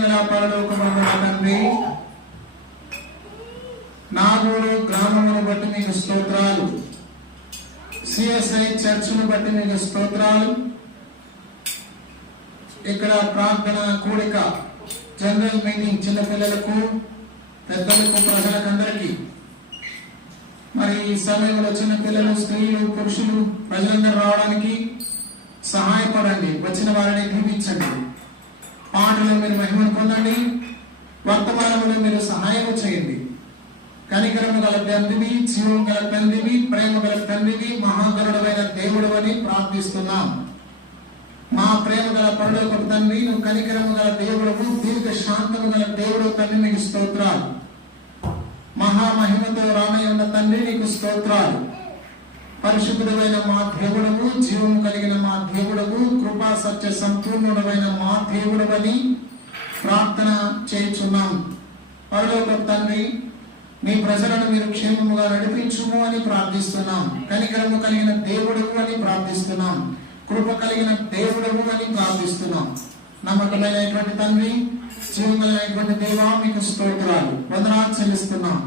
గల పరలోకమందున తండ్రి, నాగూరు గ్రామమును బట్టి మీకు స్తోత్రాలు, సిఎస్ఐ చర్చ్ను బట్టి మీకు స్తోత్రాలు. ఇక్కడ ప్రార్థన కూడిక, జనరల్ మీటింగ్ చిన్నపిల్లలకు, పెద్దలకు, ప్రజలకందరికీ మరి ఈ సమయంలో చిన్న పిల్లలు, స్త్రీలు, పురుషులు ప్రజలందరూ రావడానికి సహాయపడండి. వచ్చిన వారిని దీవించండి. పాటలో మీరు మహిమను పొందండి. వర్తమానంలో మీరు సహాయం చేయండి. కనికరము గల తండ్రివి, జీవం గల తండ్రివి, ప్రేమ గల తండ్రివి, మహాగరుడమైన దేవుడు అని ప్రార్థిస్తున్నాం. మా ప్రేమ గల పరలోకపు తండ్రి, నువ్వు కనికరము గల దేవుడవు, దీర్ఘ శాంతము గల దేవుడు తండ్రి, నీకు స్తోత్రాలు. మహామహిమతో రానయ్య ఉన్న తండ్రి, నీకు స్తోత్రాలు. పరిశుద్ధుడమైన మా దేవుడము, జీవము కలిగిన మా దేవుడము, కృపా సత్య సంపూర్ణుడమైన మా దేవుడవని ప్రార్థన చేయుచున్నాం. పరలోకపు తండ్రి, మీ ప్రజలను మీరు క్షేమముగా నడిపించుము అని ప్రార్థిస్తున్నాం. కనికరము కలిగిన దేవుడవు అని ప్రార్థిస్తున్నాం. కృప కలిగిన దేవుడవు అని ప్రార్థిస్తున్నాం. నమ్మకమైనటువంటి తండ్రి, జీవమైనటువంటి దేవా, మీకు స్తోత్రాలు, వందనాలు చెల్లిస్తున్నాం.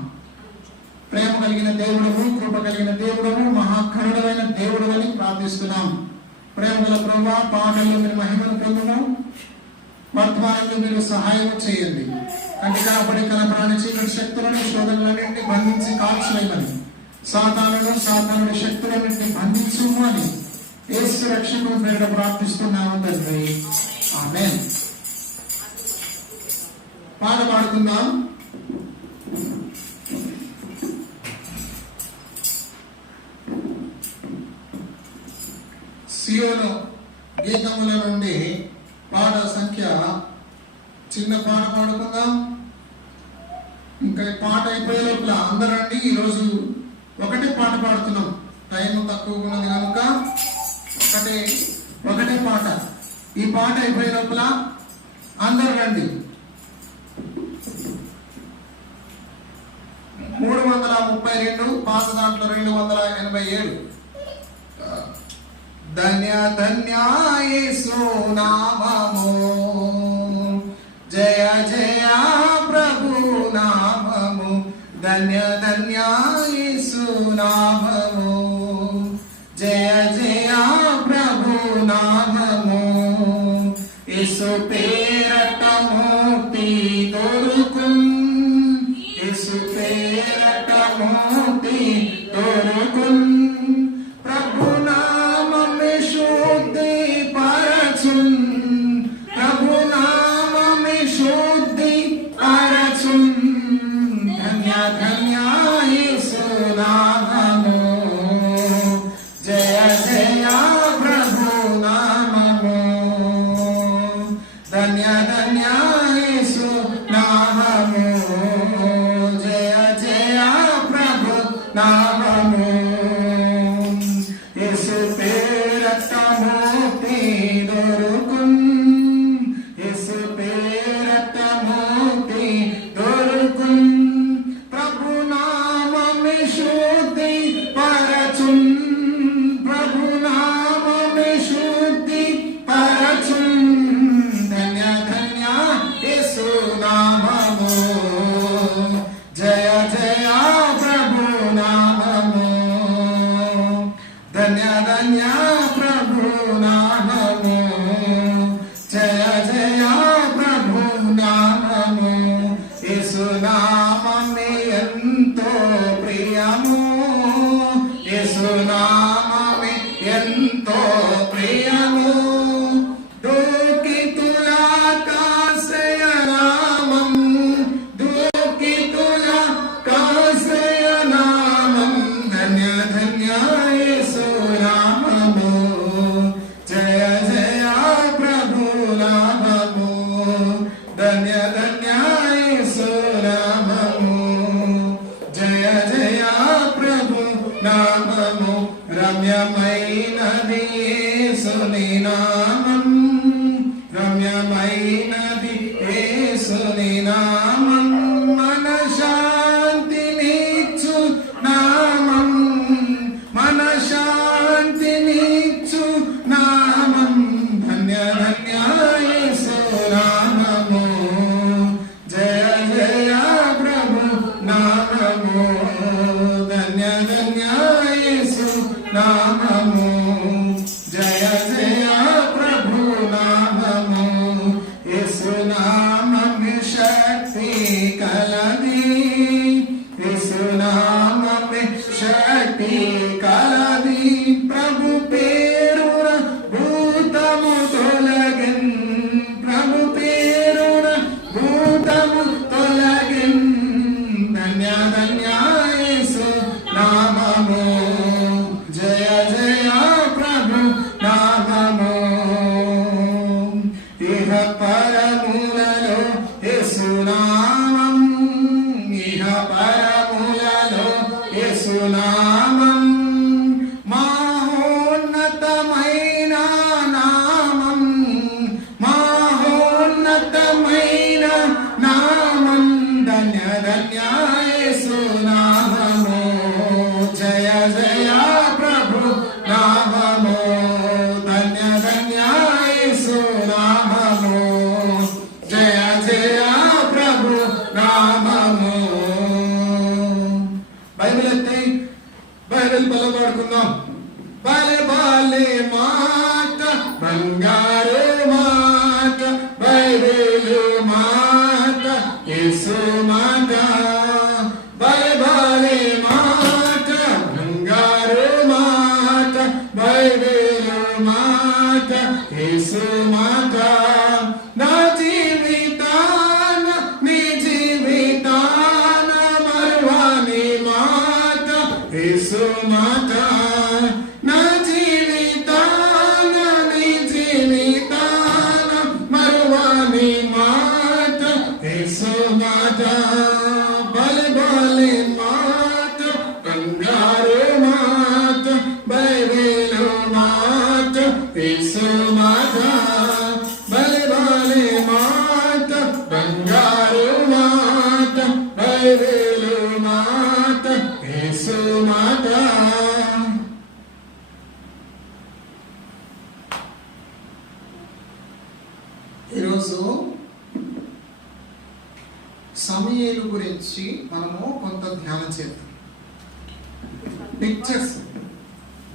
ప్రేమ కలిగిన దేవుడవు, కృప కలిగిన దేవుడవు, మహాకరుడమైన దేవుడు అని ప్రార్థిస్తున్నాం. ప్రేమ గల ప్రభువా, పాటల్లో మీరు మహిమను పొందము, వర్తమానంలో మీరు సహాయం చేయండి. కంటి కాపడి కనపరాని చీకటి శక్తులను, శోధనలన్నింటినీ బంధించి కాల్చలేమని, సాతానుడి శక్తులన్నింటినీ బంధించుము అని యేసు రక్షకుని పేరిట ప్రార్థిస్తున్నాము తండ్రి, ఆమేన్. పాట పాడుకుందాం. సియోను గీతముల నుండి పాట సంఖ్య, చిన్న పాట పాడుకుందాం. ఇంకా పాట అయిపోయే లోపల అందరూ రండి. ఈరోజు ఒకటే పాట పాడుతున్నాం, టైం తక్కువ ఉన్నది కనుక ఒకటే పాట. ఈ పాట అయిపోయే లోపల అందరూ రండి. 332, పాత దాంట్లో 287. ధన్య ధన్య యేసు నామము, జయ జయ ప్రభు నామము, ధన్య ధన్య యేసు నామము, జయ జయ ప్రభు నామము. యేసు పేరట ముక్తి దొరుకును, యేసు పేరట ముక్తి దొరుకును. ప్రభు నామమే శుద్ధి పరచున్, ప్రభు నామమే శుద్ధి పరచున్. ధన్య ధన్య యేసు నామము, జయ జయ ప్రభు నామము, ధన్య ధన్య యేసు నామము, జయ జయ ప్రభు నామము. యేసు పేరట ముక్తి దొరుకున్, యేసు పేరట ముక్తి దొరుకున్. ప్రభు నామమే శుద్ధి పరచున్, ప్రభు నామమే శుద్ధి పరచున్. ధన్య ధన్య యేసు నామము, జయ జయ ప్రభు నామము, ధన్య ధన్య ప్రభు నామము, జయ జయ ప్రభు నామము. యేసు నామమే ఎంతో ప్రియము, యేసు నామమే ఎంతో ప్రియము. దూకితుల కాసయ నామం, దూకితుల కాసయ నామం. ధన్య ధన్య యేసు నామము, జయ జయ ప్రభు నామము, ధన్య ధన్య యేసు నామము, జయ జయ ప్రభు నామము. రమ్యమైనది యేసుని నామం, రమ్యమైనది యేసుని నామం. మన శాంతినిచ్చు నామం, మన శాంతినిచ్చు నామం. ధన్య ధన్య యేసు నామము, యేసునామమే శక్తి కలది, యేసునామమే శక్తి కలది. ప్రభు పేరున భూతము తొలగిన్, ప్రభు పేరున భూతము తొలగిన్. ధన్య ధన్య యేసు నామము, జయ జయ ప్రభు నామము. ఇహ పరములలో యేసునామం, ఇహ పరములలో యేసునామం. మహోన్నతమైన నామం, మహోన్నతమైన నామం. ధన్య ధన్య యేసునామము, జయ జయ ప్రభు నామము. ధన్య ధన్య యేసునామము, జయ జయ ప్రభు నామము. బైబిల్ ఎత్తి బైబిల్ బలపడుకుందాం. బాలే బాలే మాట, బంగారు మాట, బైబిలు మాట, యేసు మాట. బాలే బాలే మాట, బంగారు మాట, బైబిలు మాట, యేసు మాట. నా జీవితాన నీ జీవితాన మరువని మాట, యేసు మాట. నా జీవితాన నీ జీవితాన మరువని మాట, యేసు మాట. బలి బలి మాట, బంగారు మాట, బైబిలు మాట, యేసు మాట. బలి బలి మాట, బంగారు మాట, బైబిలు మాట, యేసు మాట. ఈరోజు సమూయేలు గురించి మనము కొంత ధ్యానం చేద్దాం. పిక్చర్స్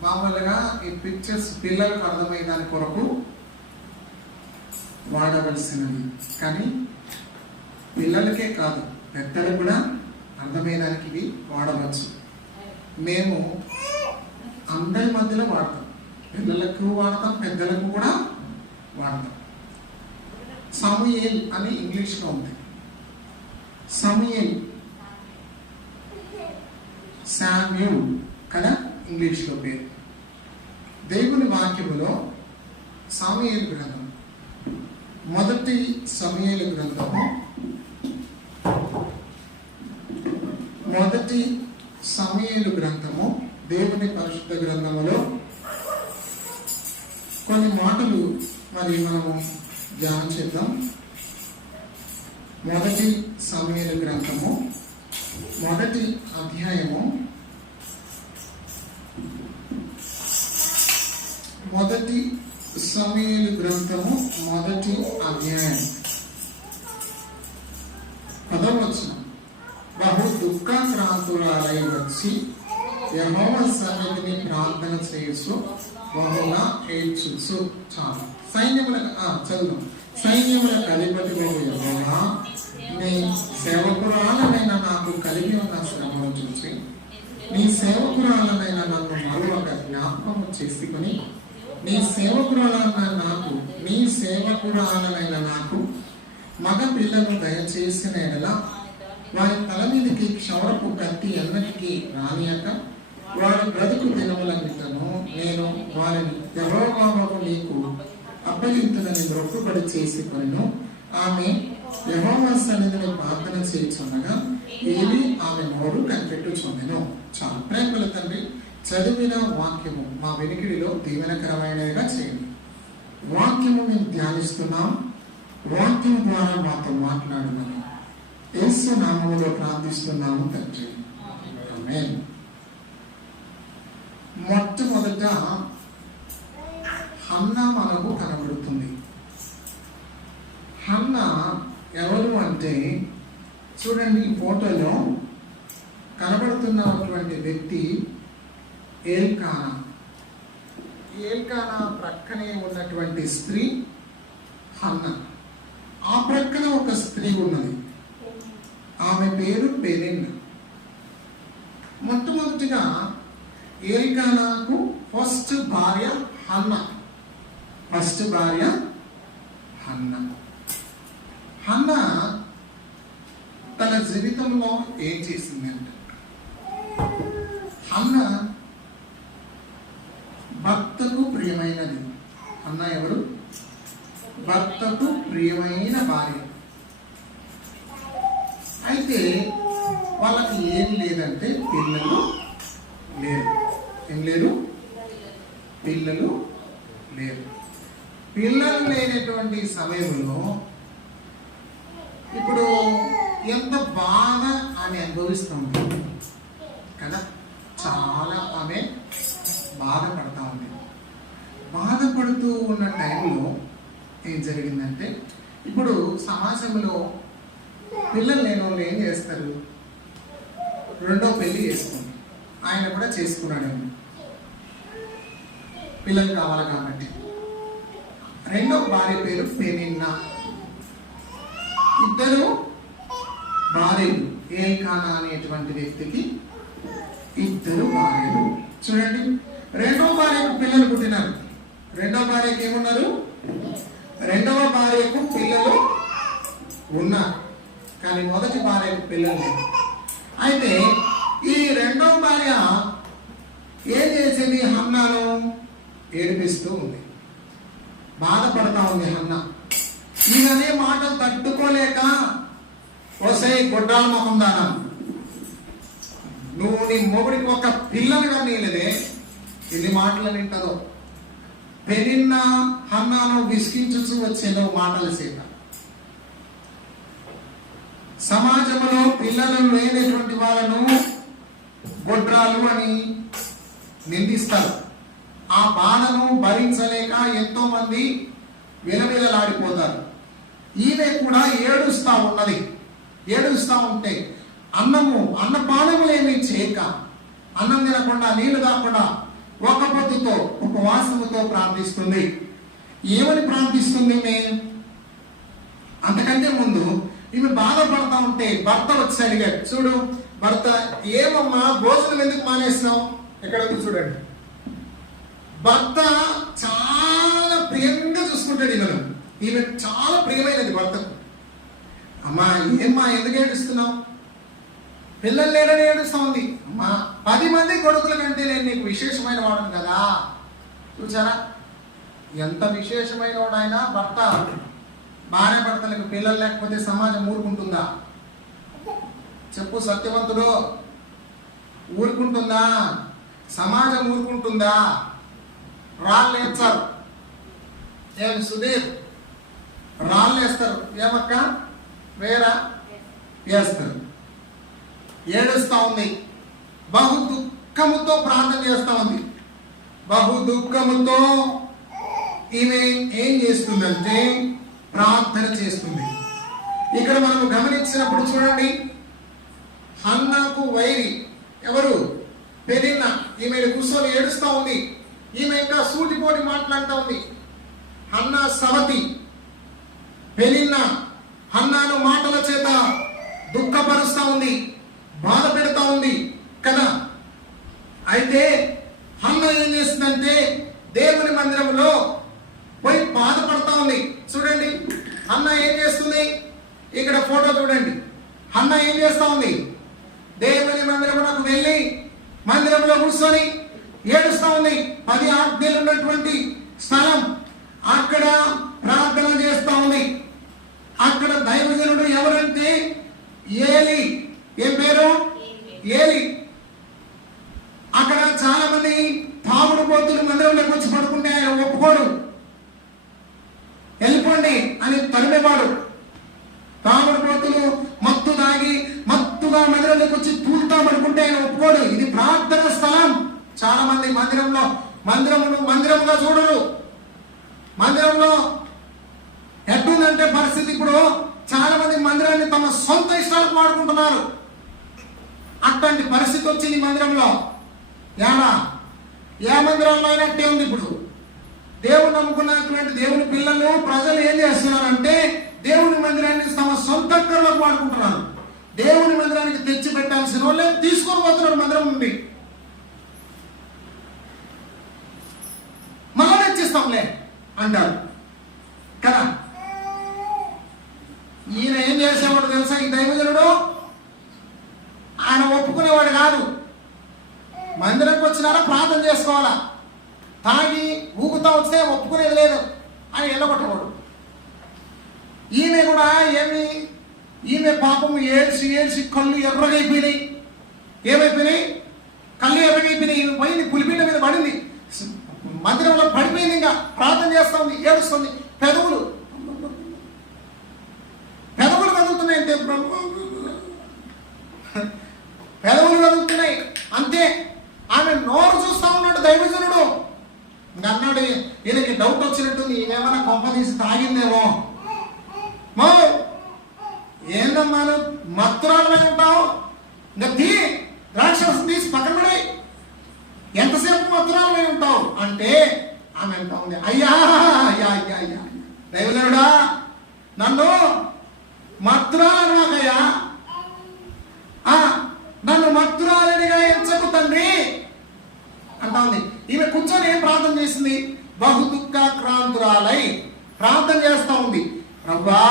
మామూలుగా ఈ పిక్చర్స్ పిల్లలకు అర్థమయ్యేదాని కొరకు వాడవలసినవి, కానీ పిల్లలకే కాదు పెద్దలకు కూడా అర్థమయ్యేదానికి ఇవి వాడవచ్చు. మేము అందరి మధ్యలో వాడతాం, పిల్లలకు వాడతాం, పెద్దలకు కూడా వాడతాం. సమూయేల్ అని ఇంగ్లీష్లో ఉంది. సమూయేల్, శామ్యూల్ కదా ఇంగ్లీష్లో పేరు. దేవుని వాక్యములో సమూయేలు గ్రంథం, మొదటి సమూయేలు గ్రంథము, మొదటి సమూయేలు గ్రంథము దేవుని పరిశుద్ధ గ్రంథములో కొన్ని మాటలు మరి మనము ధ్యానం చేద్దాం. మొదటి సమూయేలు గ్రంథము మొదటి అధ్యాయము, మొదటి సమూయేలు గ్రంథము మొదటి అధ్యాయం 10వ వచనం. బహు దుఃఖాక్రాంతురాలై వచ్చి యెహోవా సన్నిధిని ప్రార్థన చేయుచు బహుగా ఏడ్చుచు. చాలు. చదువు. సైన్యములకు అధిపతివగు యెహోవా, నీ సేవకురాలనైన నాకు కలిగి ఉన్న శ్రమను చూసి నీ సేవకురాలనైన నన్ను మరొక జ్ఞాపకము చేసుకుని నీ సేవకురాలనైన నాకు మగ పిల్లను దయచేసిన ఎడల వారి తల మీదకి క్షౌరపు కత్తి ఎన్నటికీ రానియక వారి బ్రతుకు దినములన్నిటను నేను వారిని యెహోవాకు నీకు అప్పగింతునని మొక్కుబడి చేసుకొనెను. ఆమె యెహోవా సన్నిధిని ప్రార్థన చేయుచుండగా ఏలీ ఆమె నోరు కనిపెట్టుచుండెను. చాలా ప్రేమల తండ్రి, చదివిన వాక్యము మా వెనుకిడిలో దీవెనకరమైనదిగా చేయండి. వాక్యము మేము ధ్యానిస్తున్నాం, వాక్యం ద్వారా మాతో మాట్లాడమని యేసు నామములో ప్రార్థిస్తున్నాము తండ్రి, ఆమేన్. మొట్టమొదట హన్నా మనకు కనబడుతుంది. హన్నా ఎవరు అంటే, చూడండి ఈ ఫోటోలో కనబడుతున్నటువంటి వ్యక్తి ఎల్కానా. ఎల్కానా ప్రక్కనే ఉన్నటువంటి స్త్రీ హన్నా. ఆ ప్రక్కన ఒక స్త్రీ ఉన్నది, ఆమె పేరు పెనిన్నా. మొట్టమొదటిగా ఎల్కానాకు ఫస్ట్ భార్య హన్నా. హన్నా తన జీవితంలో ఏం చేసింది అంటే, హన్నా భర్తకు ప్రియమైనది. హన్నా ఎవరు? భర్తకు ప్రియమైన భార్య. అయితే వాళ్ళకి ఏం లేదంటే పిల్లలు లేరు. ఏం లేరు? పిల్లలు లేరు. పిల్లలు లేనటువంటి సమయంలో ఇప్పుడు ఎంత బాధ ఆమె అనుభవిస్తుంది కదా, చాలా ఆమె బాధపడతా ఉంది. బాధపడుతూ ఉన్న టైంలో ఏం జరిగిందంటే, ఇప్పుడు సమాజంలో పిల్లలు లేని వాళ్ళు ఏం చేస్తారు? రెండో పెళ్లి చేసుకుంది. ఆయన కూడా చేసుకున్నాడేమో, పిల్లలు కావాలి కాబట్టి. రెండో భార్య పేరు పెనిన్నా. ఇద్దరు భార్యలు. ఎల్కానా అనేటువంటి వ్యక్తికి ఇద్దరు భార్యలు. చూడండి, రెండో భార్యకు పిల్లలు పుట్టినారు. రెండో భార్యకి ఏమున్నారు? రెండవ భార్యకు పిల్లలు ఉన్నారు, కానీ మొదటి భార్యకు పిల్లలు లేరు. అయితే ఈ రెండవ భార్య ఏం చేసింది? హన్నాను ఏడిపిస్తూ ఉంది, బాధపడతా ఉంది హన్నా. ఈయననే మాటలు తట్టుకోలేక, వసే గొడ్రాల ముఖం దానా, నువ్వు నీ మొగుడికి ఒక పిల్లలుగా నీలేదే, ఇది మాటలు వింటదో. పెనిన్నా హన్నాను విసిగించుచు వచ్చేదో మాటల చేత. సమాజంలో పిల్లలు లేనటువంటి వాళ్ళను గొడ్రాలు అని నిందిస్తారు. ఆ బాధను భరించలేక ఎంతో మంది విలవిలలాడిపోతారు. ఈమె కూడా ఏడుస్తా ఉన్నది. ఏడుస్తా ఉంటే అన్నపానములు ఏమీ చేయక, అన్నం తినకుండా, నీళ్లు తాకుండా, ఒక పొద్దుతో, ఉపవాసముతో ప్రార్థిస్తుంది. ఏమని ప్రార్థిస్తుంది ఈమె? అంతకంటే ముందు ఈమె బాధపడతా ఉంటే భర్త వచ్చి అడిగాడు. చూడు భర్త, ఏమమ్మా భోజనం ఎందుకు మానేస్తావు? ఎక్కడ చూడండి, భర్త చాలా ప్రియంగా చూసుకుంటాడు ఈమెను. ఈమె చాలా ప్రియమైనది భర్తకు. అమ్మా ఏమ్మా ఎందుకు ఏడుస్తున్నావు? పిల్లలు లేరని ఏడుస్తా ఉంది. అమ్మా 10 మంది కొడుకుల కంటే నేను నీకు విశేషమైన వాడను కదా. చూసారా ఎంత విశేషమైన వాడైనా భర్త. భార్య భర్తలకు పిల్లలు లేకపోతే సమాజం ఊరుకుంటుందా? చెప్పు సత్యవంతుడు, ఊరుకుంటుందా? సమాజం ఊరుకుంటుందా? రాళ్ళు వేస్తారు. ఏమి సుధీర్, రాళ్ళు వేస్తారు. ఏమక్క వేరా వేస్తారు. ఏడుస్తా ఉంది, బహు దుఃఖముతో ప్రార్థన చేస్తా ఉంది. బహు దుఃఖముతో ఈమె ఏం చేస్తుందంటే ప్రార్థన చేస్తుంది. ఇక్కడ మనం గమనించినప్పుడు చూడండి, హన్నాకు వైరి ఎవరు? పెనిన్నా. ఈమె కూర్చొని ఏడుస్తా ఉంది. ఈమె ఇంకా సూటిపోటి మాట్లాడుతూ ఉంది. హన్నా సవతి. పెనిన్నా హన్నాను మాటల చేత దుఃఖపరుస్తా ఉంది, బాధ పెడతా ఉంది కదా. అయితే హన్నా ఏం చేస్తుందంటే దేవుని మందిరంలో పోయి బాధపడతా ఉంది. చూడండి హన్నా ఏం చేస్తుంది? ఇక్కడ ఫోటో చూడండి. హన్నా ఏం చేస్తా ఉంది? దేవుని మందిరంలోకి వెళ్ళి మందిరంలో కూర్చొని ఏడుస్తా ఉంది. 10 ఆజ్ఞలు ఉన్నటువంటి స్థలం, అక్కడ ప్రార్థన చేస్తా ఉంది. అక్కడ దైవజనుడు ఎవరంటే ఏలి. ఏం పేరు? ఏలి. అక్కడ చాలా మంది తాగుడు పోతులు మందిరంలోకి వచ్చి పడుకుంటే ఆయన ఒప్పుకోడు, వెళ్ళిపోండి అని తరిమేవాడు. తాగుడు పోతులు మత్తు తాగి మత్తుగా మందిరంలోకి వచ్చి తూలుతా పడుకుంటే ఆయన ఒప్పుకోడు. ఇది ప్రార్థన స్థలం. చాలా మంది మందిరంగా చూడరు. మందిరంలో ఎట్టుందంటే పరిస్థితి, ఇప్పుడు చాలా మంది మందిరాన్ని తమ సొంత ఇష్టాలకు వాడుకుంటున్నారు. అట్లాంటి పరిస్థితి వచ్చింది మందిరంలో. ఏ మందిరంలో అయినట్టే ఉంది. ఇప్పుడు దేవుడు నమ్ముకున్నటువంటి దేవుని పిల్లలు, ప్రజలు ఏం చేస్తున్నారంటే దేవుని మందిరాన్ని తమ సొంత అక్కర్లకు వాడుకుంటున్నారు. దేవుని మందిరానికి తెచ్చి పెట్టాల్సిన వాళ్ళే తీసుకొని పోతున్నాడు మందిరం నుండి. మళ్ళా తెచ్చిస్తాంలే అంటారు కదా. ఈయన ఏం చేసేవాడు తెలుసా? ఈ దైవజనుడు ఆయన ఒప్పుకునేవాడు కాదు. మందిరంకి వచ్చినారా ప్రార్థన చేసుకోవాలా, తాగి ఊగుతా వస్తే ఒప్పుకునేది లేదు అని ఎల్లగొట్టవాడు. ఈమె కూడా ఈమె పాపం ఏడ్చి కళ్ళు ఎర్రగైపోయినాయి. ఏమైపోయినాయి? కళ్ళు ఎర్రగైపోయినాయి. ఈమె పోయింది, పులిపీట మీద పడింది, మందిరంలో పడిపోయింది. ఇంకా ప్రార్థన చేస్తా ఉంది, ఏడుస్తుంది. పెదవులు కదులుతున్నాయి అంతే, పెదవులు కదులుతున్నాయి అంతే. ఆమె నోరు చూస్తా ఉన్నాడు దైవజనుడు. ఇంకా అన్నాడు, ఈయనకి డౌట్ వచ్చినట్టుంది, ఏమైనా కొంప తీసి తాగిందేమో. మా ఏందమ్మా మత్తురాలు ఉంటావు, ఇంకా ద్రాక్షరసం తీసి పక్కన పడి ఎంతసేపు మత్తురాలు ఉంటావు అంటే ఆమె అంటా ఉంది, అయ్యా అయ్యా అయ్యా అయ్యా దైవజనుడా, నన్ను మత్తురాలు నాకయ్యా, నన్ను మత్తురాలినిగా ఎంచకు తండ్రి అంటా ఉంది. ఈమె కూర్చొని ఏం ప్రార్థన చేసింది? బహు దుఃఖాక్రాంతురాలై ప్రార్థన చేస్తా ఉంది. ప్రభా,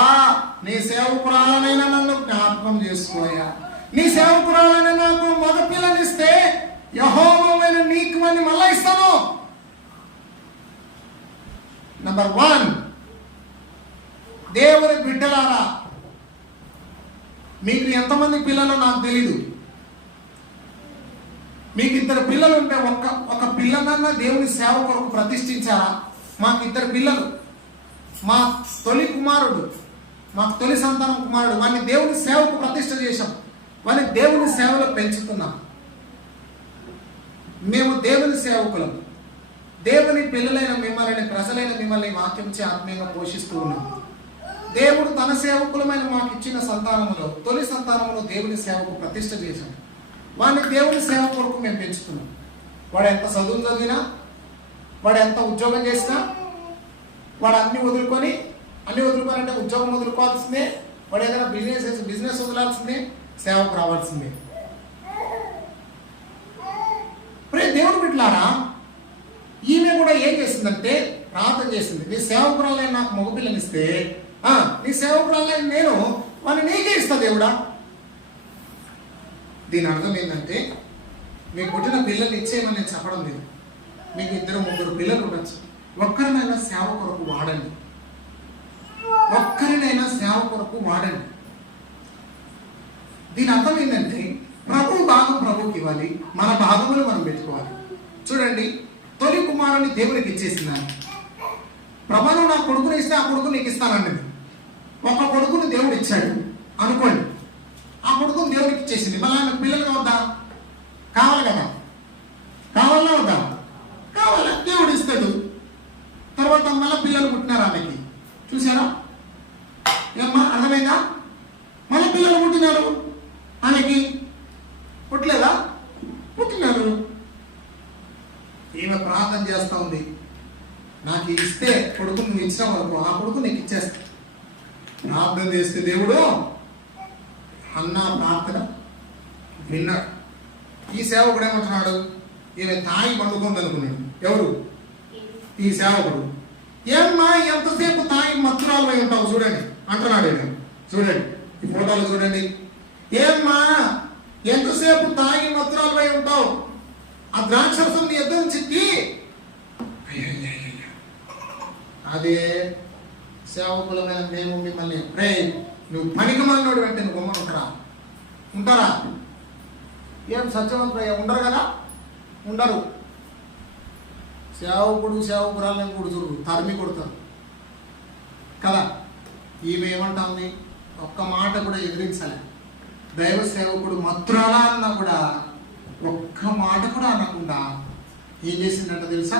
నీ సేవకురాలైన నన్ను జ్ఞాపకం చేసుకోయా, నీ సేవకురాలైన నాకు మగ పిల్లనిస్తే యెహోవావైన నీకు అని మళ్ళా ఇస్తాను. నంబర్ 1, దేవుని బిడ్డలారా, మీకు ఎంతమంది పిల్లలు నాకు తెలీదు. మీకు 2 పిల్లలు ఉంటే ఒక పిల్లనన్నా దేవుని సేవ కొరకు ప్రతిష్ఠించారా? మాకు 2 పిల్లలు, మా తొలి కుమారుడు, మా తొలి సంతానం కుమారుడు, వాడిని దేవుని సేవకు ప్రతిష్ఠ చేశాం, వాడిని దేవుని సేవలో పెంచుతున్నాం. మేము దేవుని సేవకులం, దేవుని పిల్లలైన మిమ్మల్ని, ప్రజలైన మిమ్మల్ని వాక్యంచే ఆత్మీయంగా పోషిస్తూ ఉన్నాం. దేవుడు తన సేవకులమైన మాకు ఇచ్చిన సంతానములో తొలి సంతానములో దేవుని సేవకు ప్రతిష్ఠ చేశాం. వాడిని దేవుని సేవ కొరకు మేము పెంచుతున్నాం. వాడు ఎంత చదువు చదివినా, వాడు ఎంత ఉద్యోగం చేసినా, వాడు అన్ని వదులుకొని అంటే ఉద్యోగం వదులుకోవాల్సిందే, వాడు ఏదైనా బిజినెస్ వదలాల్సిందే, సేవకు రావాల్సిందే. దేవుడు బిడ్డలారా, ఈమె కూడా ఏం చేసిందంటే ప్రార్థన చేసింది. నీ సేవకురాలైన నాకు మగపిల్లనిస్తే, నీ సేవకురాలైన నేను వాడిని నీకే ఇస్తా దేవుడా. దీని అర్థం ఏంటంటే, మీకు పుట్టిన పిల్లల్ని ఇచ్చేయమని నేను చెప్పడం లేదు. మీకు 2-3 పిల్లలు ఉండొచ్చు, ఒక్కరినైనా సేవ కొరకు వాడండి, ఒక్కరినైనా సేవ కొరకు వాడండి. దీని అర్థం ఏంటంటే, ప్రభు భాగం ప్రభుకి ఇవ్వాలి, మన భాగములు మనం పెట్టుకోవాలి. చూడండి, తొలి కుమారుని దేవునికి ఇచ్చేసిందాను. ప్రభను నా కొడుకుని ఇస్తే ఆ కొడుకు నీకు ఇస్తానన్నది. ఒక కొడుకుని దేవుడు ఇచ్చాడు అనుకోండి, ఆ కొడుకుని దేవుడికి ఇచ్చేసింది. మళ్ళీ ఆమె పిల్లలు వద్దా? కావాలి కదా, కావాలా వద్దా? కావాలా, దేవుడు ఇస్తాడు. తర్వాత మళ్ళీ పిల్లలు పుట్టినారు ఆమెకి. చూసారా? ఏమ్మా, అర్థమైందా? మళ్ళీ పిల్లలు పుట్టినారు ఆమెకి. పుట్టలేదా? పుట్టినారు. ఈమె ప్రార్థన చేస్తూ ఉంది, నాకు ఇస్తే కొడుకు నువ్వు ఇచ్చిన వరకు ఆ కొడుకు నీకు ఇచ్చేస్తా. ప్రార్థన చేస్తే దేవుడు అన్నా ప్రార్థన విన్నాడు. ఈ సేవకుడు ఏమంటున్నాడు? ఈమె తాగి పండుకుంది అనుకున్నాడు. ఎవరు? ఈ సేవకుడు. ఏమ్మా, ఎంతసేపు తాగి మత్తురాలు అయి ఉంటావు చూడండి అంటున్నాడు. చూడండి ఈ ఫోటోలు చూడండి. ఏమ్మా, ఎంతసేపు తాగి మత్తురాలు అయి ఉంటావు, ఆ ద్రాక్షరసం నీ ఎద్దరు చిక్కి. అదే సేవకులమైన మేము మిమ్మల్ని, రే నువ్వు పనికి మళ్ళీ వెంటనే నువ్వు గొమ్మనుంటారా? ఉంటారా? ఏం సత్యవంతులయ్యా ఉండరు కదా? ఉండరు. సేవకురాలను కూడా చూడు తరిమి కొడతారు కదా. ఈమె ఏమంటుంది? ఒక్క మాట కూడా ఎదిరించాలి. దైవ సేవకుడు మత్తురాలా అన్నా కూడా ఒక్క మాట కూడా అనకుండా ఏం చేసిందంట తెలుసా?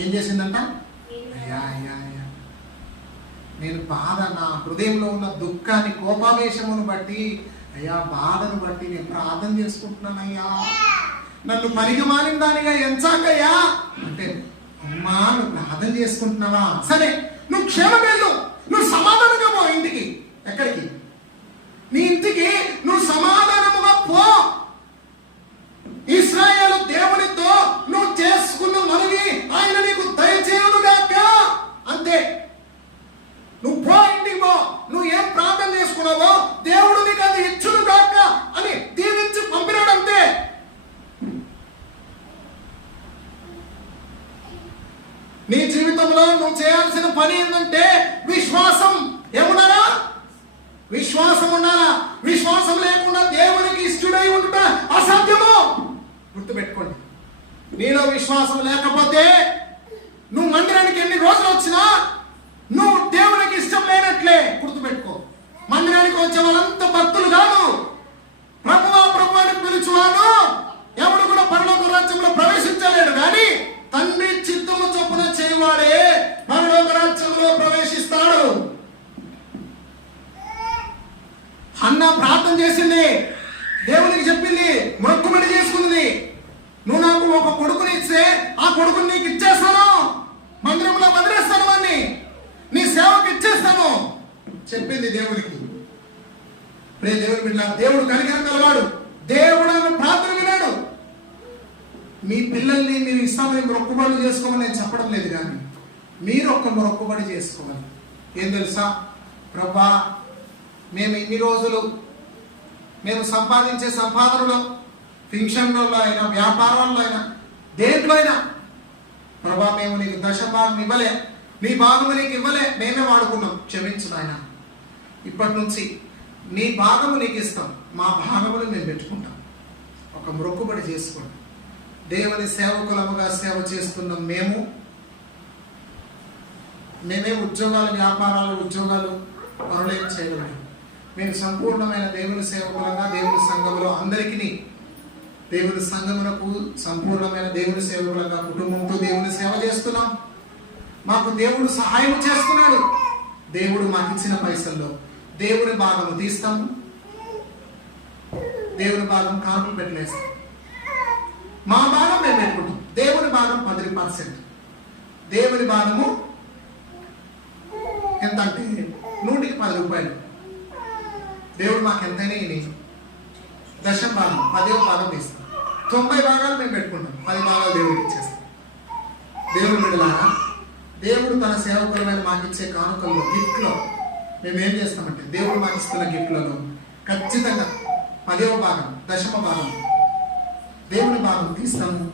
ఏం చేసిందంట? అయ్యా అయ్యా అయ్యా, నేను బాధ, నా హృదయంలో ఉన్న దుఃఖాన్ని, కోపావేశమును బట్టి, అయ్యా బాధను బట్టి నేను ప్రార్థన చేసుకుంటున్నానయ్యా, నన్ను పనికి మారిన దానిగా ఎంచాకయ్యా అంటే, అమ్మా నువ్వు ప్రార్థన చేసుకుంటున్నావా? సరే, నువ్వు క్షేమం వెళ్ళు, నువ్వు సమాధానంగా కోరుకుంటున్నావో దేవుడు నీకు అది ఇచ్చును గాక అని దీవించి పంపినాడు అంతే. నీ జీవితంలో నువ్వు చేయాల్సిన పని ఏంటంటే విశ్వాసం. ఏమున్నారా? విశ్వాసం ఉండాలా. విశ్వాసం లేకుండా దేవునికి ఇష్టడై ఉండుట అసాధ్యము. గుర్తుపెట్టుకోండి. నీలో విశ్వాసం లేకపోతే నువ్వు మందిరానికి ఎన్ని రోజులు వచ్చినా నువ్వు దేవునికి ఇష్టం లేనట్లే. గుర్తుపెట్టుకో. మందిరానికి వచ్చే వాళ్ళంతా భక్తులు కాదు. ప్రభువా ప్రభు అని పిలుచువాను ఎవడు కూడా పరలోక రాజ్యంలో ప్రవేశించలేడు. కానీ తండ్రి చిత్తము చొప్పున చేయవాడే పరలోక రాజ్యంలో ప్రవేశిస్తాడు. అన్న ప్రార్థన చేసింది, దేవునికి చెప్పింది, మొక్కుబడి చేసుకుంది. నువ్వు నాకు ఒక కొడుకుని ఇస్తే ఆ కొడుకుని నీకు ఇచ్చేస్తాను, మందిరంలో వదిలేస్తాను, అని నీ సేవకు ఇచ్చేస్తాను చెప్పింది దేవునికి. ప్రియ దేవుని బిడ్డ, దేవుడు కనికరం గలవాడు. దేవుడు ఆమె ప్రార్థన విన్నాడు. మీ పిల్లల్ని మీరు ఇస్తామని మొక్కుబడులు చేసుకోమని నేను చెప్పడం లేదు, కానీ మీరు ఒక మొక్కుబడి చేసుకోవాలి. ఏం తెలుసా? ప్రభా, మేము ఇన్ని రోజులు మేము సంపాదించే సంపాదనలో, ఫంక్షన్లలో అయినా, వ్యాపారాల్లో అయినా, దేంట్లో అయినా ప్రభా మేము నీకు దశభాగం ఇవ్వలే, నీ భాగము నీకు ఇవ్వలే, మేమే వాడుకున్నాం, క్షమించు నాయన. ఇప్పటి నుంచి నీ భాగము నీకు ఇస్తాం, మా భాగమును మేము పెట్టుకుంటాం. ఒక మొక్కుబడి చేసుకోండి. దేవుని సేవకులముగా సేవ చేస్తున్నాం. మేమే ఉద్యోగాలు, వ్యాపారాలు, ఉద్యోగాలు పనులేం చేయలేదు. మేము సంపూర్ణమైన దేవుని సేవకులంగా దేవుని సంఘంలో అందరికీ, దేవుని సంఘమునకు సంపూర్ణమైన దేవుని సేవకులంగా కుటుంబంతో దేవుని సేవ చేస్తున్నాం. మాకు దేవుడు సహాయం చేస్తున్నాడు. దేవుడు మాకు ఇచ్చిన పైసల్లో దేవుని భాగం తీస్తాము, దేవుని భాగం కానుకలు పెట్టలేస్తాం. మా భాగం మేము పెట్టుకుంటాం. దేవుని భాగం 10%, దేవుని భాగము ఎంత అంటే 100కి 10 రూపాయలు. దేవుడు మాకు ఎంతైనా ఇని దశం భాగం 10వ భాగం ఇస్తాం. 90 భాగాలు మేము పెట్టుకుంటాం, 10 భాగాలు దేవుడికి ఇచ్చేస్తాం. దేవుని బిడ్డలారా, దేవుడు తన సేవకులమైన మాకు ఇచ్చే కానుకల్లో, గిఫ్ట్లో మేము ఏం చేస్తామంటే దేవుడు మాకు ఇస్తున్న గిఫ్ట్లలో ఖచ్చితంగా 10వ భాగం, దశమ భాగం దేవుని భాగం తీస్తాము.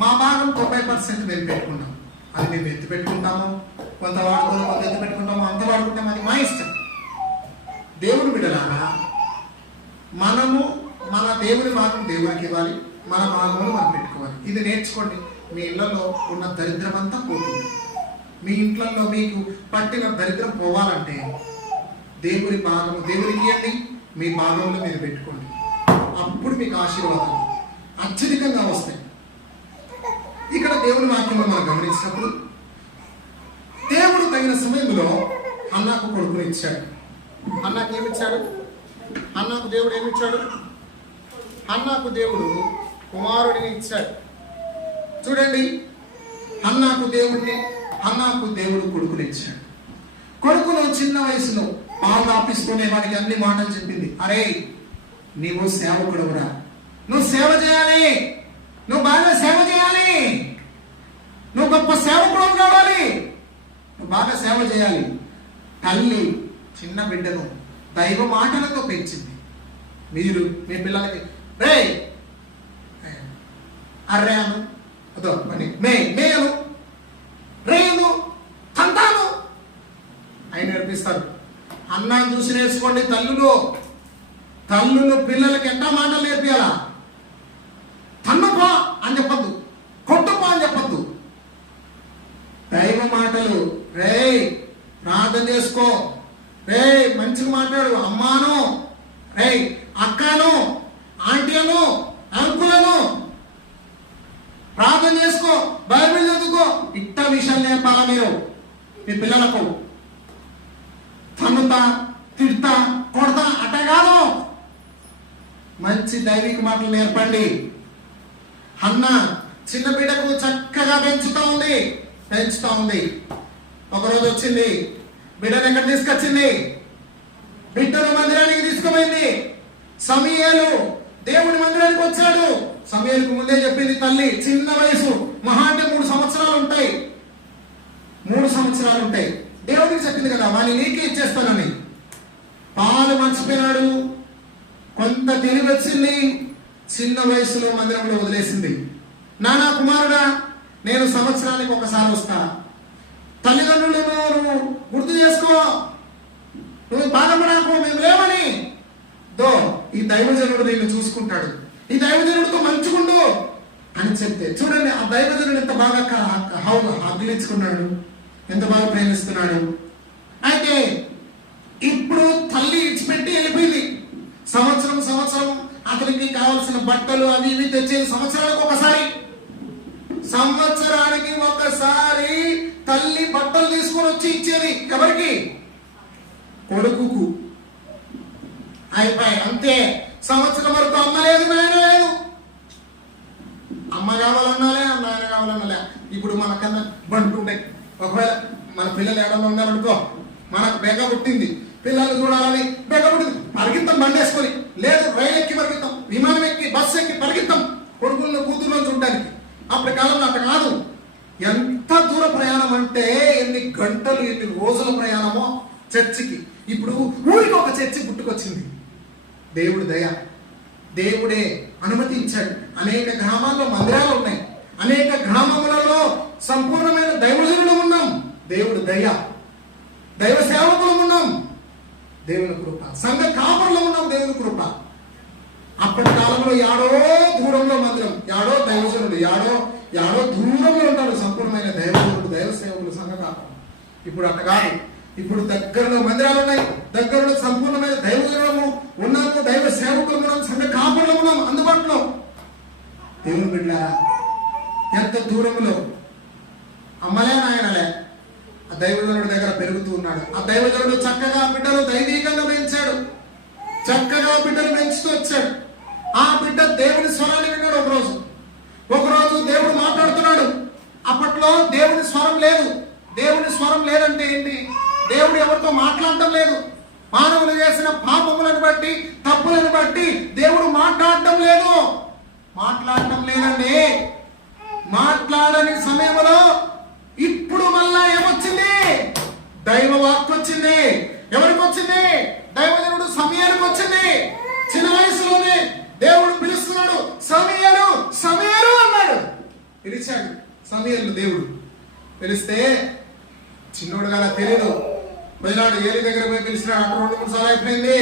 మా భాగం 90% మేము పెట్టుకుంటాం. అది మేము ఎత్తి పెట్టుకుంటాము, కొంత వాడుకొని కొంత ఎత్తి పెట్టుకుంటాము, అంత వాడుకుంటాము, అది మా ఇష్టం. దేవుని బిడ్డలారా, మనము మన దేవుని భాగం దేవునికి ఇవ్వాలి, మన భాగములు మనం పెట్టుకోవాలి. ఇది నేర్చుకోండి. మీ ఇళ్లలో ఉన్న దరిద్రం అంతా పోతుంది. మీ ఇంట్లలో మీకు పట్టిన దరిద్రం పోవాలంటే దేవుని భాగము దేవునికి ఇవ్వండి, మీ భాగంలో మీరు పెట్టుకోండి. అప్పుడు మీకు ఆశీర్వాదాలు అత్యధికంగా వస్తాయి. ఇక్కడ దేవుని వాక్యంలో మనం గమనించినప్పుడు దేవుడు తగిన సమయంలో హన్నాకు కొడుకుని ఇచ్చాడు. హన్నాకు ఏమిచ్చాడు? హన్నాకు దేవుడు ఏమిచ్చాడు? హన్నాకు దేవుడు కుమారుడిని ఇచ్చాడు. చూడండి, హన్నాకు దేవుడు కొడుకుని ఇచ్చాడు. కొడుకును చిన్న వయసులో పాలు ఆపిస్తూనే వాడికి అన్ని మాటలు చెప్పింది. అరే, నీవు సేవకుడురా, నువ్వు సేవ చేయాలి, నువ్వు బాగా సేవ చేయాలి, నువ్వు గొప్ప సేవకుడు కావాలి, నువ్వు బాగా సేవ చేయాలి. తల్లి చిన్న బిడ్డను దైవ మాటలతో పెంచింది. మీరు మీ పిల్లలకి రే అర్రే అను, అదో పని మేను రేను తంతాను అని నేర్పిస్తారు. అన్నాన్ని చూసి నేర్చుకోండి. తల్లులు పిల్లలకి ఎట్టా మాటలు నేర్పియాలా? తన్నుపా అని చెప్పద్దు, కొట్టుపా అని చెప్పద్దు. దైవ మాటలు, రే ప్రార్థన చేసుకో, రే మంచిగా మాట్లాడు, అమ్మాను, రే అక్కను, ఆంటీను, అంకులను, ప్రార్థన చేసుకో, బైబిల్ చదువుకో. ఇట్ట విషయాలు నేర్పాలా మీరు మీ పిల్లలకు? తన్నుతా, తిడతా, కొడతా అట్ట కాదు. మంచి దైవిక మాటలు నేర్పండి. అన్న చిన్న బిడ్డకు చక్కగా పెంచుతా ఉంది. ఒకరోజు వచ్చింది, బిడ్డను ఎక్కడ తీసుకొచ్చింది? బిడ్డను మందిరానికి తీసుకుపోయింది. సమూయేలు దేవుని మందిరానికి వచ్చాడు. సమూయేలుకు ముందే చెప్పింది తల్లి, చిన్న వయసు, మహా అంటే 3 సంవత్సరాలు ఉంటాయి. 3 సంవత్సరాలు ఉంటాయి. దేవుడికి చెప్పింది కదా, వాడిని నీకే ఇచ్చేస్తానని. మర్చిపోయినాడు. కొంత తెలివి వచ్చింది, చిన్న వయసులో మందిరంలో వదిలేసింది. నానా కుమారుడా, నేను సంవత్సరానికి ఒకసారి వస్తా, తల్లిదండ్రులను నువ్వు గుర్తు చేసుకో, నువ్వు బాధపడకు, మేము లేవని. ఈ దైవజనుడు నిన్ను చూసుకుంటాడు, ఈ దైవజనుడితో మంచుకుండు అని చెప్తే చూడండి, ఆ దైవజనుడు ఎంత బాగా హగ్గిలించుకున్నాడు, ఎంత బాగా ప్రేమిస్తున్నాడు. అయితే ఇప్పుడు తల్లి ఇచ్చిపెట్టి వెళ్ళిపోయింది. సంవత్సరం అతనికి కావాల్సిన బట్టలు అవి ఇవి తెచ్చేది సంవత్సరానికి ఒకసారి తల్లి బట్టలు తీసుకొని వచ్చి ఇచ్చేది. ఎవరికి? కొడుకుకు. అయిపోయి అంతే. సంవత్సరం వరకు అమ్మ లేదు, నాయన లేదు. అమ్మ కావాలన్నాలే, నాయన కావాలన్నాలే. ఇప్పుడు మనకన్నా బంటుంటాయి. ఒకవేళ మన పిల్లలు ఎడలో ఉన్నారనుకో, మనకు బెగ పుట్టింది, పిల్లలు చూడాలని బెగ పుట్టింది, పరిగెత్తాం బండేసుకొని, లేదు రైలు ఎక్కి పరిగెత్తాం, విమానం ఎక్కి బస్సు ఎక్కి పరిగెత్తాం కొడుకులను కూతుర్లను చూడడానికి. అప్పటి కాలంలో అట్లా కాదు. ఎంత దూర ప్రయాణం అంటే ఎన్ని గంటలు ఎన్ని రోజుల ప్రయాణమో చర్చికి. ఇప్పుడు ఊరికి ఒక చర్చి పుట్టుకొచ్చింది. దేవుడి దయ, దేవుడే అనుమతించాడు. అనేక గ్రామాల్లో మందిరాలు ఉన్నాయి, అనేక గ్రామములలో సంపూర్ణమైన దైవజనులు ఉన్నాం. దేవుడు దయ, దైవ సేవకులు ఉన్నాం, దేవుని కృప. సంఘ కాపర్లు ఉన్నాం, దేవుని కృప. అప్పటి కాలంలో యాడో దూరంలో మందిరం, యాడో దైవజనుడు, యాడో దూరంలో ఉంటాడు సంపూర్ణమైన దైవజనుడు, దైవ సేవకులు, సంఘ కాపర్లు. ఇప్పుడు అట్ట కాదు. ఇప్పుడు దగ్గరలో మందిరాలు ఉన్నాయి, దగ్గరలో సంపూర్ణమైన దైవజనులము ఉన్నాము, దైవ సేవకులు ఉన్నాం, సంఘ కాపర్లు ఉన్నాం అందుబాటులో. దేవుని బిడ్డలారా, ఎంత దూరంలో అమ్మలే నాయనలే ఆ దైవజనుడి దగ్గర పెరుగుతూ ఉన్నాడు. ఆ దైవజనుడు చక్కగా బిడ్డలు దైవీకంగా పెంచాడు, చక్కగా బిడ్డలు పెంచుతూ వచ్చాడు. ఆ బిడ్డ దేవుని స్వరాన్ని విన్నాడు. ఒకరోజు దేవుడు మాట్లాడుతున్నాడు. అప్పట్లో దేవుని స్వరం లేదు. దేవుని స్వరం లేదంటే ఏంటి? దేవుడు ఎవరితో మాట్లాడటం లేదు. మానవులు చేసిన పాపములను బట్టి, తప్పులను బట్టి దేవుడు మాట్లాడటం లేదండి. మాట్లాడని సమయంలో ఇప్పుడు మళ్ళా ఏమొచ్చింది? దైవ వాక్కు వచ్చింది. ఎవరికి వచ్చింది? దైవజనుడు సమయానికి వచ్చింది. చిన్న వయసులోనే దేవుడు పిలుస్తున్నాడు, సమయాలు సమయాలు అన్నాడు. పిలిచాడు సమయాలు. దేవుడు పిలిస్తే చిన్నోడు కదా తెలియదు. పోయినాడు ఏలి దగ్గర పోయి పిలిచినాడు. అక్కడ 2-3 సార్లు అయిపోయింది.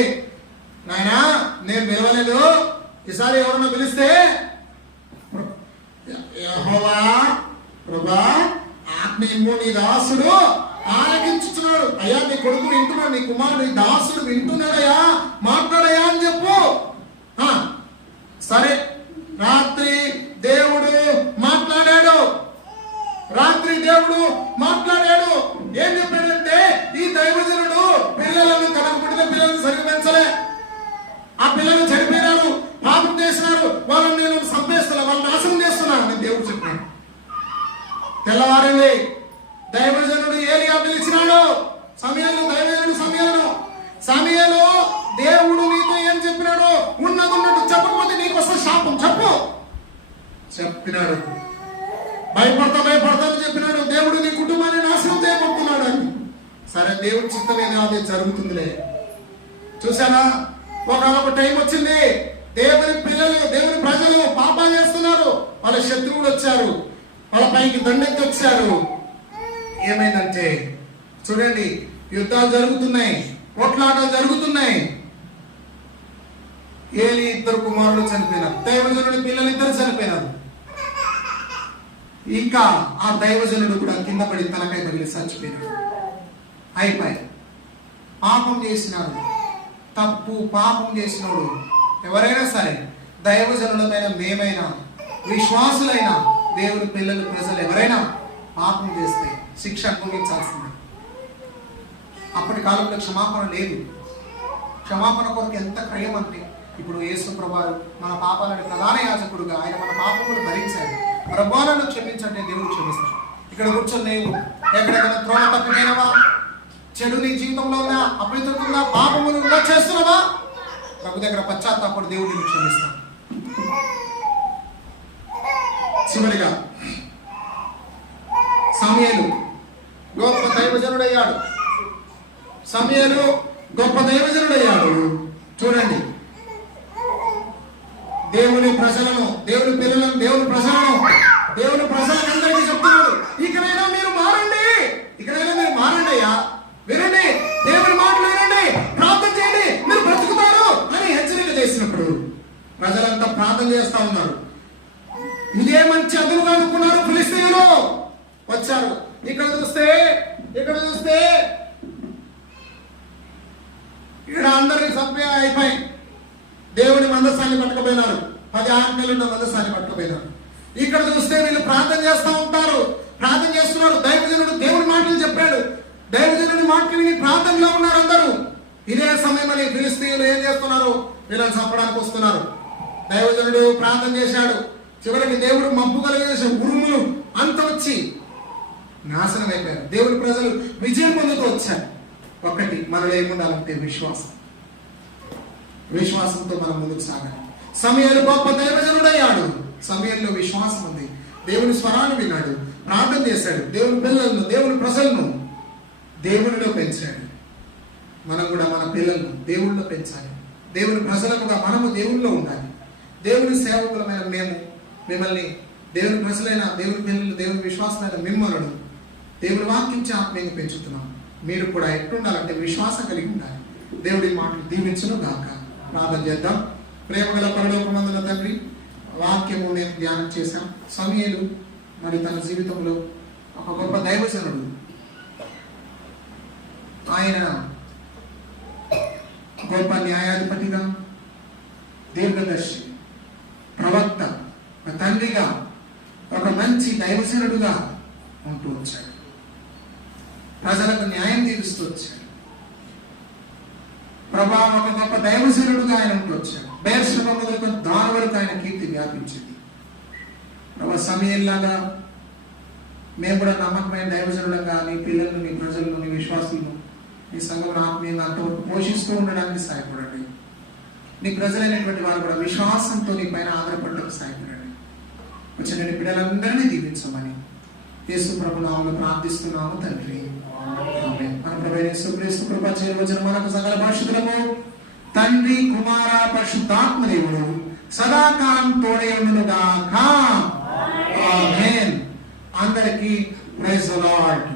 నాయనా నేను పిలవలేదు, ఈసారి ఎవరన్నా పిలిస్తే యెహోవా ప్రభా ఆజ్ఞేమో నీ దాసుడు ఆలకించుతున్నాడు. అయ్యా నీ కొడుకు వింటున్నాడు, నీ కుమారుడు నీ దాసుడు వింటున్నాడయ్యా, మాట్లాడయ్యా అని చెప్పు. సరే, రాత్రి దేవుడు మాట్లాడాడు. ఏం చెప్పాడంటే, ఈ దైవజనుడు పిల్లలను, తనకు పుట్టిన పిల్లలను సరిగ్గా పెంచలే, ఆ పిల్లలు చనిపోయినారు, పాపం చేసినారు, వాళ్ళని నేను సంపేస్తున్నా, వాళ్ళని నాశనం చేస్తున్నాను అని దేవుడు చెప్పాడు. తెల్లవారింది. దైవజనుడు ఏలియా పిలిచినాడు దైవజనుడు సమయలు దేవుడు నీతో ఏం చెప్పినాడు? ఉన్నట్టు చెప్పకపోతే నీకు వస్తే శాపం చెప్పినాడు. భయపడతా అని చెప్పినాడు. దేవుడు నీ కుటుంబాన్ని నాశనం చేయబోతున్నాడు అని. సరే, దేవుడి చిత్తమేనా అదే జరుగుతుందిలే. చూసారా, ఒక టైం వచ్చింది. దేవుని ప్రజలు పాపం చేస్తున్నారు. వాళ్ళ శత్రువులు వచ్చారు, వాళ్ళ పైకి దండెత్తి వచ్చారు. ఏమైందంటే చూడండి, యుద్ధాలు జరుగుతున్నాయి, కొట్లాటలు జరుగుతున్నాయి. ఏలి 2 కుమారులు చనిపోయినారు, దైవజనుడి పిల్లలు 2 చనిపోయినారు. ఇంకా ఆ దైవజనుడు కూడా కింద పడి తలకాయ పగిలి చచ్చిపోయినాడు. అయిపోయి పాపం చేసినాడు. పాపం చేసినోడు ఎవరైనా సరే, దైవజనులమైన మేమైనా, విశ్వాసులైనా, దేవుని పిల్లలు, ప్రజలు ఎవరైనా పాపం చేస్తే శిక్ష అనుభవించాల్సిందే. అప్పటి కాలంలో క్షమాపణ లేదు. క్షమాపణ కొరకు ఎంత క్రయం అంటే, ఇప్పుడు యేసు ప్రభువు మన పాపాలను ప్రధాన యాజకుడుగా ఆయన మన పాపములు భరించాడు. ప్రభువులను క్షమించంటే దేవుడు క్షమిస్తాడు. ఇక్కడ కూర్చొని నీవు ఎక్కడెక్కడ త్రోవ తప్పిపోయినవా, చెడు నీ జీవితంలో ఉన్నా, అపవిత్రతంగా పాపములు చేస్తున్నావా, ప్రభు దగ్గర పశ్చాత్తాపడు, దేవుడు నిన్ను క్షమిస్తాడు. చివరిగా సమూయేలు గొప్ప దైవజనుడయ్యాడు. చూడండి, దేవుని ప్రజలను, దేవుని పిల్లలను, దేవుని ప్రజలందరికీ చెప్తున్నాడు, ఇకనైనా మీరు మారండి, ఇకనైనా మీరు మారండి అయ్యా, వినండి, దేవుని మాటలు వినండి, ప్రార్థన చేయండి, మీరు బ్రతుకుతారు అని హెచ్చరిక చేసినప్పుడు ప్రజలంతా ప్రార్థన చేస్తా ఉన్నారు. ఇదే మంచి అదునుగా అనుకున్నారు ఫిలిస్తీయులు. వచ్చారు, ఇక్కడ చూస్తే ఇక్కడ అందరినీ చంపే అయిపోయి దేవుని మందసాన్ని పట్టుకుపోయినారు. 10 ఆజ్ఞలున్న మందసాన్ని పట్టుకుపోయినారు. ఇక్కడ చూస్తే వీళ్ళు ప్రార్థన చేస్తూ ఉంటారు, ప్రార్థన చేస్తున్నారు. దైవజనుడు దేవుని మాటలు చెప్పాడు, దైవజనుడి మాటలు విని ప్రార్థనలో ఉన్నారు అందరూ. ఇదే సమయంలో ఫిలిస్తీయులు ఏం చేస్తున్నారు? వీళ్ళని చంపడానికి వస్తున్నారు. దైవజనుడు ప్రార్థన చేశాడు. చివరికి దేవుడు మబ్బు కలిగేసి ఉరుములు అంత వచ్చి నాశనం అయిపోయారు. దేవుని ప్రజలు విజయం పొందుతూ వచ్చారు. ఒకటి, మనలో ఏముండాలంటే విశ్వాసంతో మనం ముందుకు సాగాలి. సమయాలు గొప్ప దైవజనుడయ్యాడు. సమయంలో విశ్వాసం ఉంది. దేవుని స్వరాన్ని విన్నాడు, ప్రార్థన చేశాడు, దేవుని పిల్లలను, దేవుని ప్రజలను దేవునిలో పెంచాడు. మనం కూడా మన పిల్లలను దేవుళ్ళలో పెంచాలి. దేవుని ప్రజలకుగా మనము దేవుళ్ళలో ఉండాలి. దేవుని సేవకులమైన మిమ్మల్ని, దేవుని ప్రజలైన, దేవుని పిల్లలు, దేవుని విశ్వాసమైన మిమ్మల్ని దేవుని వాక్యించి ఆత్మీయంగా పెంచుతున్నాం. మీరు కూడా ఎట్లుండాలంటే విశ్వాసం కలిగి ఉండాలి. దేవుడి మాటలు దీవించును గాక. ప్రార్థన చేద్దాం. ప్రేమగల పరలోకమందున తండ్రి, వాక్యము మేము ధ్యానం చేశాం. సమూయేలు మరి తన జీవితంలో ఒక గొప్ప దైవజనుడు. ఆయన గొప్ప న్యాయాధిపతిగా, దీర్ఘదర్శి, ప్రవక్త, ఒక తండ్రిగా, ఒక మంచి దైవజనుడుగా ఉంటూ వచ్చాడు. ప్రజలకు న్యాయం తీరుస్తూ వచ్చాడు. ప్రభావం ఒక గొప్ప దైవజనుడుగా ఆయన ఉంటూ వచ్చాడు. బెర్షెబ మొదలుకొని దాని వరకు ఆయన కీర్తి వ్యాపించింది. ప్రభా, సమయంలాగా మేము కూడా నమ్మకమైన దైవజనులంగా నీ పిల్లలను, నీ ప్రజలను, నీ విశ్వాసులను, నీ సంఘంలో ఆత్మీయంగా అంతవరకు పోషిస్తూ ఉండడానికి సహాయపడండి. నీ ప్రజలైనటువంటి వారు కూడా విశ్వాసంతో నీ పైన ఆధారపడడానికి సహాయపడండి. వచ్చిన నీ బిడ్డలందరినీ దీవించమని యేసు ప్రభు నామములో ప్రార్థిస్తున్నాము తండ్రి. మన ప్రభు యేసుక్రీస్తు కృప చేరువచ్చిన మనకు సకల పరిశుద్ధులము తండ్రి, కుమార, పరిశుద్ధాత్మ దేవుడు సదాకాలం తోడే ఉండును గాక. ఆమేన్. అందరికీ ప్రైజ్ ది లార్డ్.